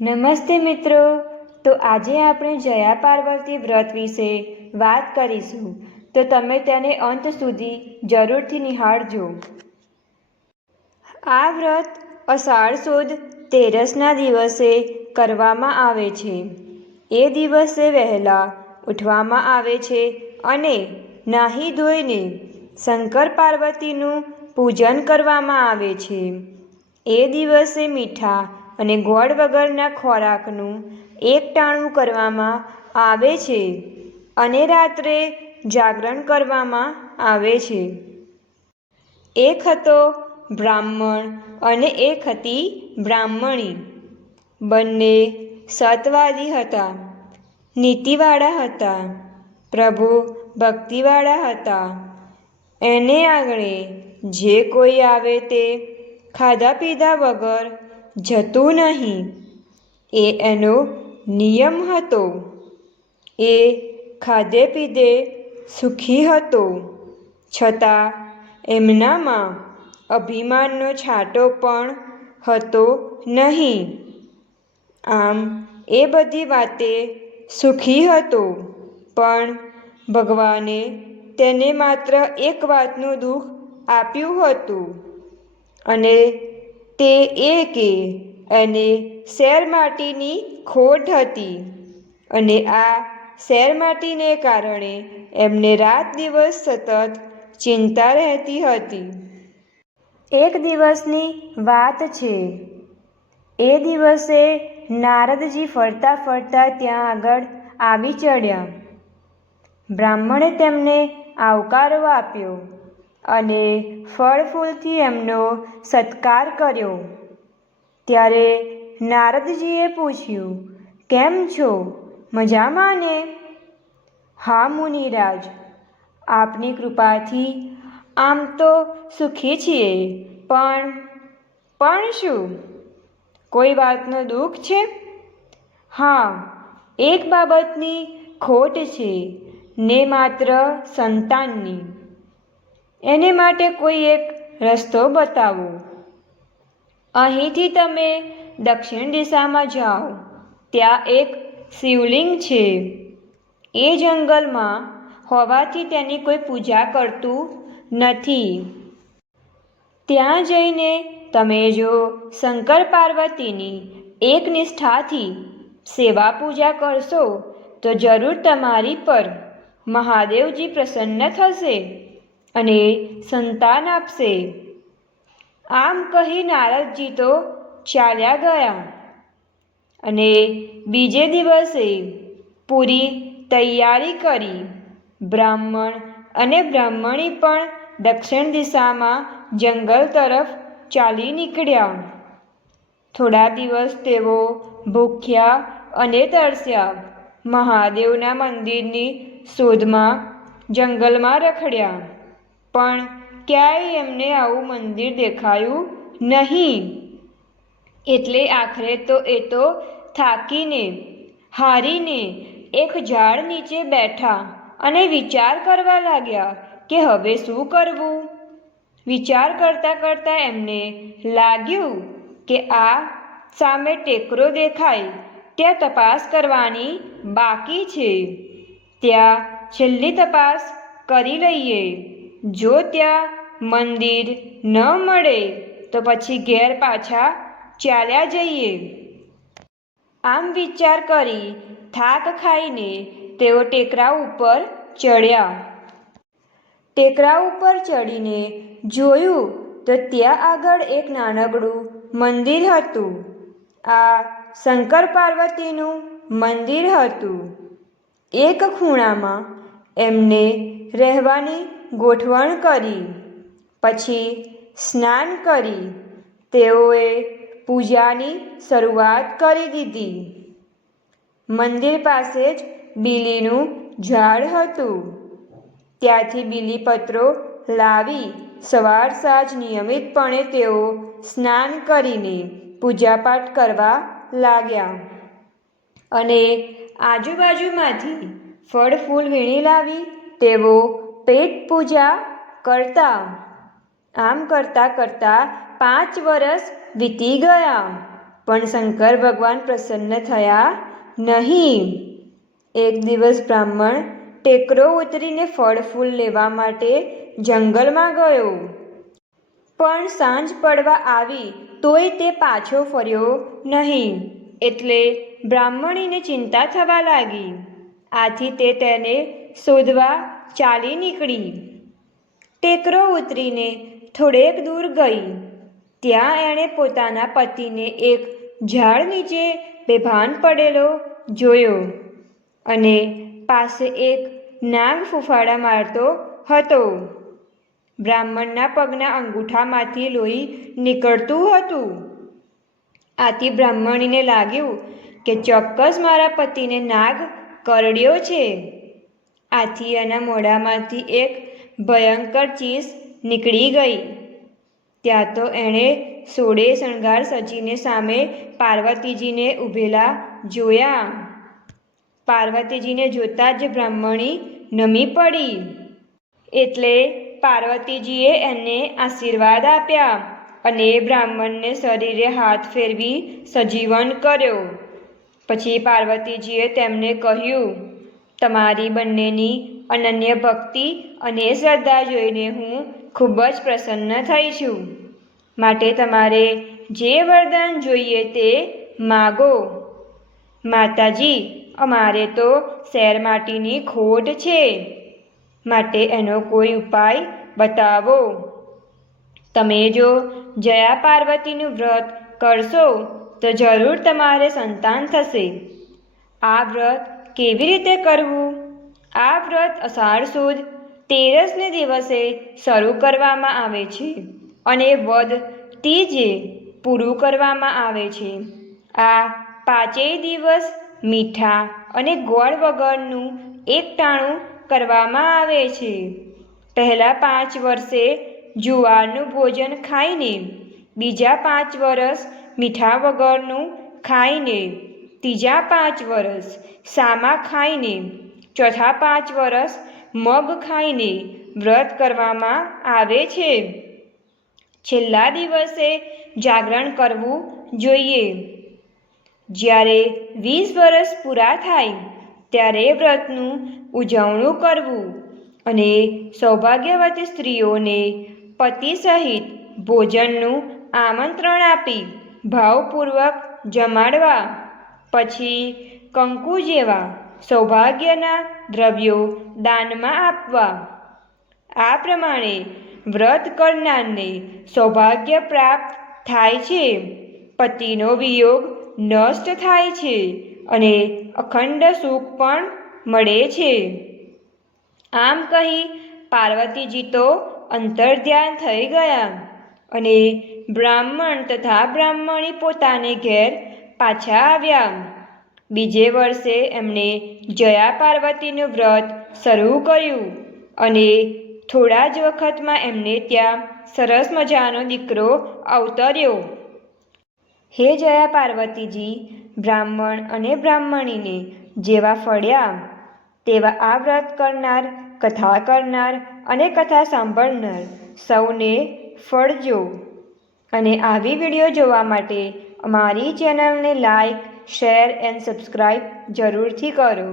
નમસ્તે મિત્રો. તો આજે આપણે જયા પાર્વતી વ્રત વિશે વાત કરીશું, તો તમે તેને અંત સુધી જરૂરથી નિહાળજો. આ વ્રત અષાઢ સુદ તેરસના દિવસે કરવામાં આવે છે. એ દિવસે વહેલા ઉઠવામાં આવે છે અને નાહી ધોઈને શંકર પાર્વતીનું પૂજન કરવામાં આવે છે. એ દિવસે મીઠા અને ગોળ વગરના ખોરાકનું એકટાણું કરવામાં આવે છે અને રાત્રે જાગરણ કરવામાં આવે છે. એક હતો બ્રાહ્મણ અને એક હતી બ્રાહ્મણી. બંને સતવાદી હતા, નીતિવાળા હતા, પ્રભુ ભક્તિવાળા હતા. એને આંગણે જે કોઈ આવે તે ખાધા પીધા વગર જતું નહીં, એ એનો નિયમ હતો. એ ખાધે પીધે સુખી હતો, છતાં એમનામાં અભિમાનનો છાંટો પણ હતો નહીં. આમ એ બધી વાતે સુખી હતો, પણ ભગવાને તેને માત્ર એક વાતનું દુઃખ આપ્યું હતું, અને તે એ કે એને શેરમાટીની ખોટ હતી, અને આ શેરમાટીને કારણે એમને રાત દિવસ સતત ચિંતા રહેતી હતી. એક દિવસની વાત છે. એ દિવસે નારદજી ફરતા ફરતા ત્યાં આગળ આવી ચડ્યા. બ્રાહ્મણે તેમને આવકારો આપ્યો અને ફળ ફૂલથી એમનો સત્કાર કર્યો. ત્યારે નારદજીએ પૂછ્યું, કેમ છો, મજામાં ને? હા મુનિરાજ, આપની કૃપાથી આમ તો સુખી છીએ, પણ શું? કોઈ વાતનો દુઃખ છે? હા, એક બાબતની ખોટ છે, ને માત્ર સંતાનની. એને માટે કોઈ એક રસ્તો બતાવો. અહીંથી તમે દક્ષિણ દિશામાં જાઓ, ત્યાં એક શિવલિંગ છે. એ જંગલમાં હોવાથી તેની કોઈ પૂજા કરતું નથી. ત્યાં જઈને તમે જો શંકર પાર્વતીની એક નિષ્ઠાથી સેવા પૂજા કરશો તો જરૂર તમારી પર મહાદેવજી પ્રસન્ન થશે અને સંતાન આપશે. આમ કહી નારદજી તો ચાલ્યા ગયા, અને બીજે દિવસે પૂરી તૈયારી કરી. બ્રાહ્મણ અને બ્રાહ્મણી પણ દક્ષિણ દિશામાં જંગલ તરફ ચાલી નીકળ્યા. થોડા દિવસ તેઓ ભૂખ્યા અને તરસ્યા મહાદેવના મંદિરની શોધમાં જંગલમાં રખડ્યા, પણ ક્યાંય એમને આવું મંદિર દેખાયું નહીં. એટલે આખરે તો એ તો થાકીને હારીને એક ઝાડ નીચે બેઠા અને વિચાર કરવા લાગ્યા કે હવે શું કરવું. વિચાર કરતાં કરતાં એમને લાગ્યું કે આ સામે ટેકરો દેખાય ત્યાં તપાસ કરવાની બાકી છે. ત્યાં છેલ્લી તપાસ કરી લઈએ. જો ત્યાં મંદિર ન મળે તો પછી ઘેર પાછા ચાલ્યા જઈએ. આમ વિચાર કરી થાક ખાઈને તેઓ ટેકરા ઉપર ચડ્યા. ટેકરા ઉપર ચડીને જોયું તો ત્યાં આગળ એક નાનકડું મંદિર હતું. આ શંકર પાર્વતીનું મંદિર હતું. એક ખૂણામાં એમને રહેવાની ગોઠવણ કરી. પછી સ્નાન કરી તેઓએ પૂજાની શરૂઆત કરી દીધી. મંદિર પાસે જ બીલીનું ઝાડ હતું. ત્યાંથી બીલીપત્રો લાવી સવાર સાંજ નિયમિતપણે તેઓ સ્નાન કરીને પૂજાપાઠ કરવા લાગ્યા, અને આજુબાજુમાંથી ફળ ફૂલ વીણી લાવી તેઓ પેટ પૂજા કરતા. આમ કરતાં કરતાં 5 વર્ષ વીતી ગયા. પણ શંકર ભગવાન પ્રસન્ન થયા નહીં. એક દિવસ બ્રાહ્મણ ટેકરો ઉતરીને ફળ ફૂલ લેવા માટે જંગલમાં ગયો, પણ સાંજ પડવા આવી તોય તે પાછો ફર્યો નહીં. એટલે બ્રાહ્મણીને ચિંતા થવા લાગી. આથી તે તેને શોધવા ચાલી નીકળી. ટેકરો ઉતરીને થોડેક દૂર ગઈ. ત્યાં એણે પોતાના પતિને એક ઝાડ નીચે બેભાન પડેલો જોયો અને પાસે એક નાગ ફૂફાડા મારતો હતો. બ્રાહ્મણના પગના અંગૂઠામાંથી લોહી નીકળતું હતું. આથી બ્રાહ્મણીને લાગ્યું કે ચોક્કસ મારા પતિને નાગ કરડ્યો છે. આથી એના મોઢામાંથી એક ભયંકર ચીસ નીકળી ગઈ. ત્યાં તો એણે સોળે શણગાર સજીને સામે પાર્વતીજીને ઊભેલા જોયા. પાર્વતીજીને જોતાં જ બ્રાહ્મણી નમી પડી. એટલે પાર્વતીજીએ એને આશીર્વાદ આપ્યા અને બ્રાહ્મણને શરીરે હાથ ફેરવી સજીવન કર્યો. પછી પાર્વતીજીએ તેમને કહ્યું, તમારી બંનેની અનન્ય ભક્તિ અને શ્રદ્ધા જોઈને હું ખૂબ જ પ્રસન્ન થઈ છું. માટે તમારે જે વરદાન જોઈએ તે માગો. માતાજી, અમારે તો શેર માટીની ખોટ છે, માટે એનો કોઈ ઉપાય બતાવો. તમે જો જયા પાર્વતીનું વ્રત કરશો તો જરૂર તમારે સંતાન થશે. આ વ્રત કેવી રીતે કરવું? આ વ્રત અષાઢ સુદ 13ને દિવસે શરૂ કરવામાં આવે છે અને વદ તીજે પૂરું કરવામાં આવે છે. આ 5 દિવસ મીઠા અને ગોળ વગરનું એકટાણું કરવામાં આવે છે. પહેલાં 5 વર્ષે જુવારનું ભોજન ખાઈને, બીજા 5 વર્ષ મીઠા વગરનું ખાઈને, ત્રીજા 5 વર્ષ સામા ખાઈને, ચોથા 5 વર્ષ મગ ખાઈને વ્રત કરવામાં આવે છે. છેલ્લા દિવસે જાગરણ કરવું જોઈએ. જ્યારે 20 વર્ષ પૂરા થાય ત્યારે વ્રતનું ઉજવણું કરવું અને સૌભાગ્યવતી સ્ત્રીઓને પતિ સહિત ભોજનનું આમંત્રણ આપી ભાવપૂર્વક જમાડવા. પછી કંકુ જેવા સૌભાગ્યના દ્રવ્યો દાનમાં આપવા. આ પ્રમાણે વ્રત કરનારને સૌભાગ્ય પ્રાપ્ત થાય છે, પતિનો વિયોગ નષ્ટ થાય છે અને અખંડ સુખ પણ મળે છે. આમ કહી પાર્વતીજી તો અંતર્ધ્યાન થઈ ગયા અને બ્રાહ્મણ તથા બ્રાહ્મણી પોતાને ઘેર પાછા આવ્યા. બીજે વર્ષે એમણે જયા પાર્વતીનું વ્રત શરૂ કર્યું અને થોડા જ વખતમાં એમને ત્યાં સરસ મજાનો દીકરો અવતર્યો. હે જયા પાર્વતીજી, બ્રાહ્મણ અને બ્રાહ્મણીને જેવા ફળ્યા તેવા આ વ્રત કરનાર, કથા કરનાર અને કથા સાંભળનાર સૌને ફળજો. અને આવી વિડીયો જોવા માટે અમારી ચેનલને લાઈક, શેર એન્ડ સબસ્ક્રાઈબ જરૂરથી કરો.